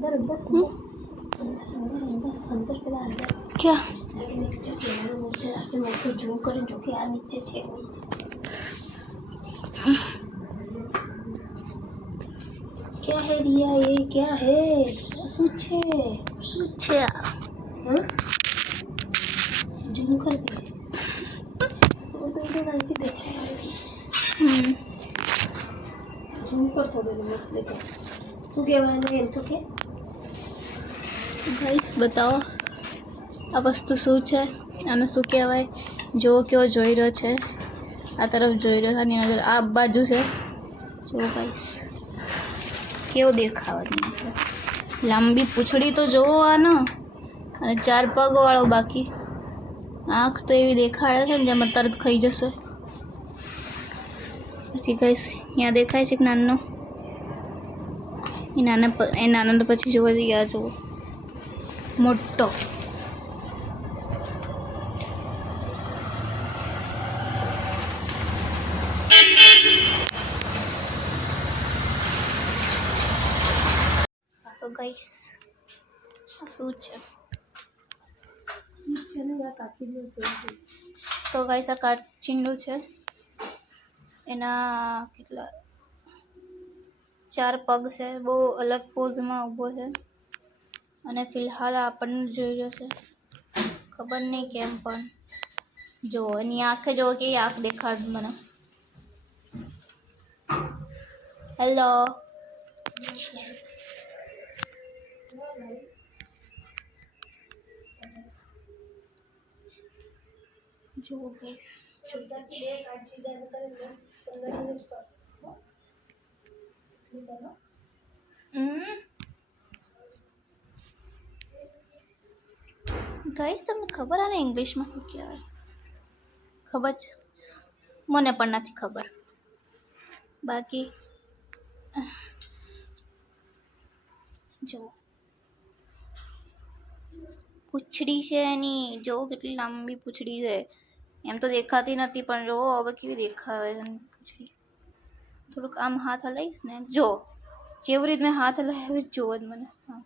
क्या क्या है रिया, ये क्या है? શું છે हाँ ઝૂમ कर दे तो गलती देखे ઝૂમ कर થોડું મસ્ત દેખો શું કહેવાય એમ તો કે ગાઈસ બતાવો આ વસ્તુ શું છે અને શું કહેવાય જો કેવો જોઈ રહ્યો છે આ તરફ જોઈ રહ્યો છે આની નજર આ બાજુ છે જો ગાઈસ કેવો દેખાવ લાંબી પૂંછડી તો જોવો આનો અને 4 પગ વાળો બાકી આંખ તો એવી દેખાડે છે ને જેમાં તરત ખાઈ જશે પછી ગાઈસ અહીંયા દેખાય છે કે નાનો એ નાના પછી જોવા જઈએ આ જુઓ મોટો તો ગાઈસ આ શું છે તો ગાઈસ આ કાચીંડું છે એના કેટલા 4 પગ છે બહુ અલગ પોઝમાં ઊભો છે અને ફિલહાલ આપણને જોઈ રહ્યો છે ખબર નહીં કેમ પણ જો એની આંખે જો કે આંખ દેખાડ મને હેલો જો ગાઈસ ગાઈસ તમને ખબર આને ઇંગ્લિશમાં શું કહેવાય ખબર છે મને પણ નથી ખબર બાકી જો પૂંછડી છે એની જો કેટલી લાંબી પૂંછડી છે એમ તો દેખાતી નથી પણ જો હવે કેવી દેખાવે છે પૂંછડી થોડુંક આમ હાથ હલાવીશ ને જો જેવી રીતે મેં હાથ હલાવ્યા એવી જ જોવો જ મને હા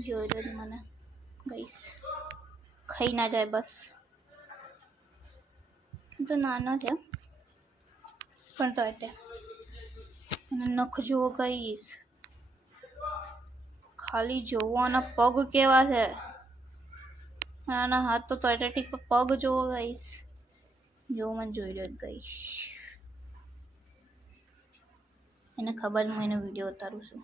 જોઈ જ મને ગાઈસ ખાઈ ના જાય બસ તો નાનો છે પણ તો તે અને નખ જોવો ગાઈસ ખાલી જોવાના પગ કેવા છે નાના હાથ તો ઠીક પગ જોવો ગાઈસ જો મને જોઈ રહ્યો ગાઈસ એને ખબર હું એનો વિડીયો ઉતારું છું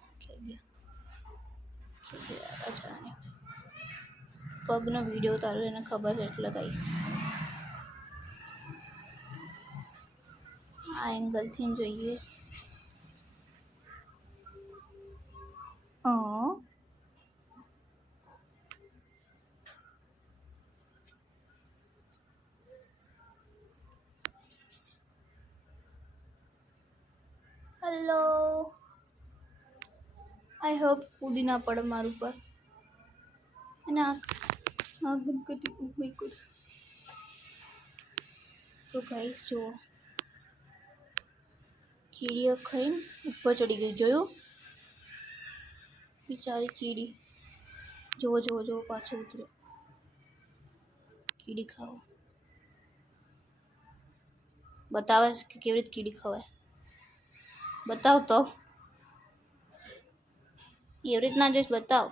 પગનો વિડીયો ઉતારું એને ખબર છે એટલે ગાઈસ આ એંગલથી જોઈએ હેલો આઈ હોપ કૂદી ના પડે મારું પર અને આંખ બંધ કરી ઓ માય ગોડ તો ગાઈસ જો કીડીઓ ખાઈને ઉપર ચડી ગઈ જોયું બિચારી કીડી જોવો જોવો જોવો પાછો ઉતર્યો કીડી ખાઓ બતાવે છે કે કેવી રીતે કીડી ખવાય બતાવ તો એવી રીતના જોઈશ બતાવ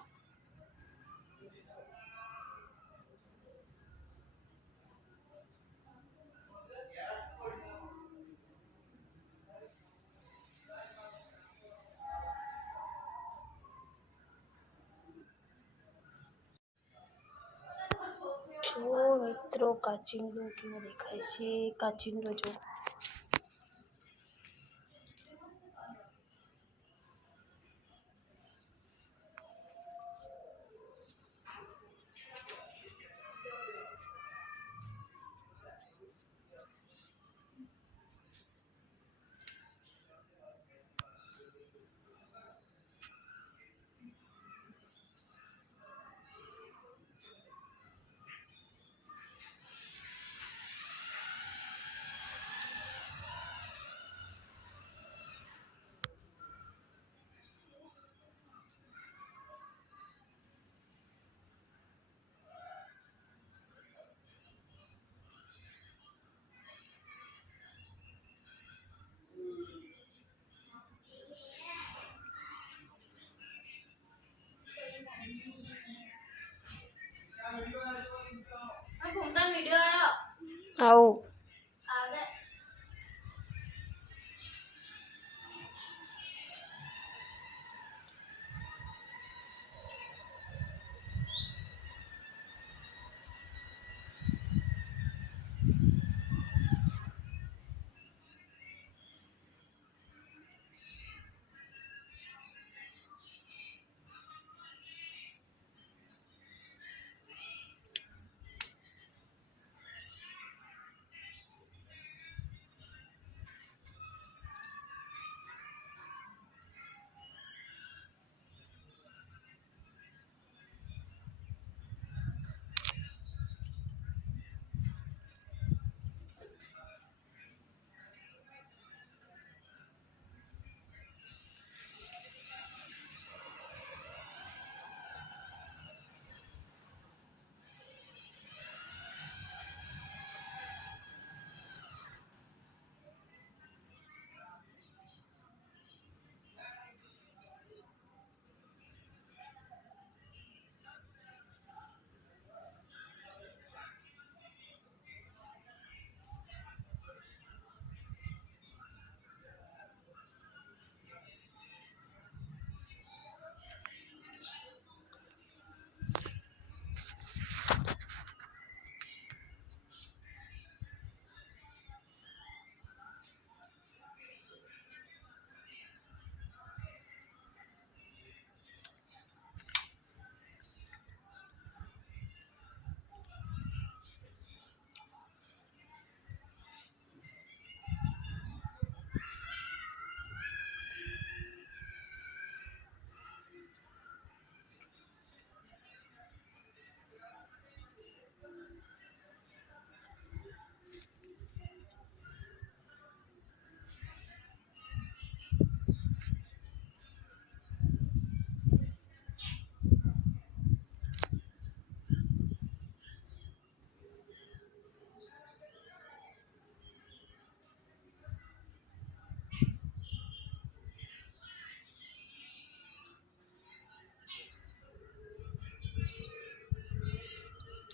જો મિત્રો કાચિંડો કેવો દેખાય છે કાચિંડો જો આવો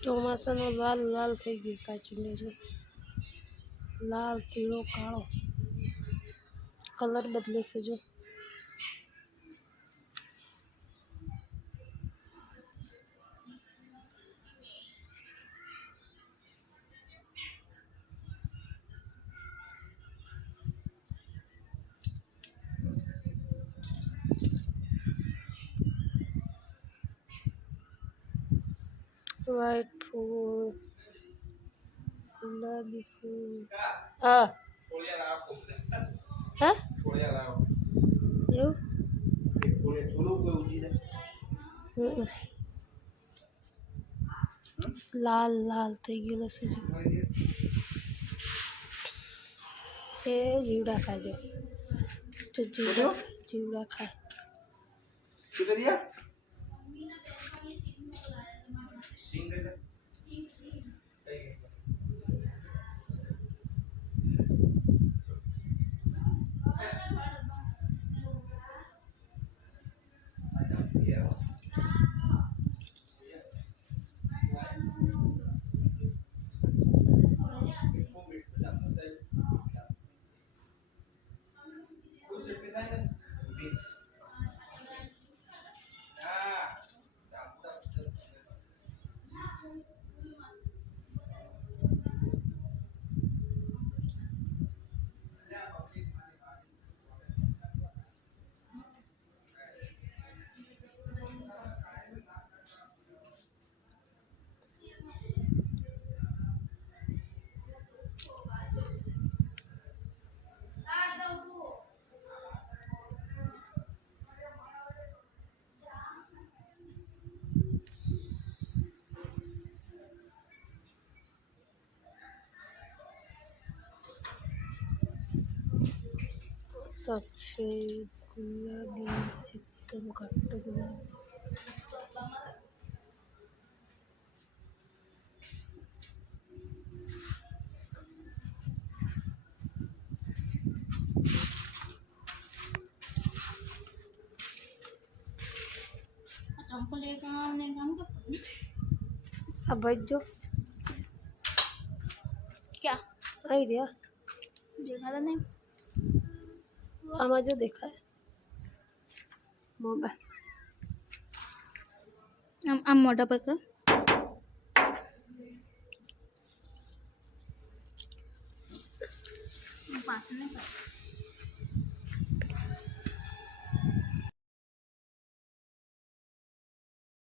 ચોમાસાનો લાલ લાલ થઈ ગયું કાચુંડો જો લાલ પીળો કાળો કલર બદલે છે જો વ્હાઈટ ફૂલ ગુલાબી ફૂલ હા હા એવું લાલ લાલ થઈ ગયેલો છે જો એ જીવડા ખાજો જો જીવડા ખાય સફેદ ગુલાબી એકદમ ઘટ્ટ ગુલાબી આ ભાઈ જો क्या आई दिया देखा था नहीं आमा जो देखा है मोबाइल આમ મોઢા પર કરો પાછળ નહીં કરો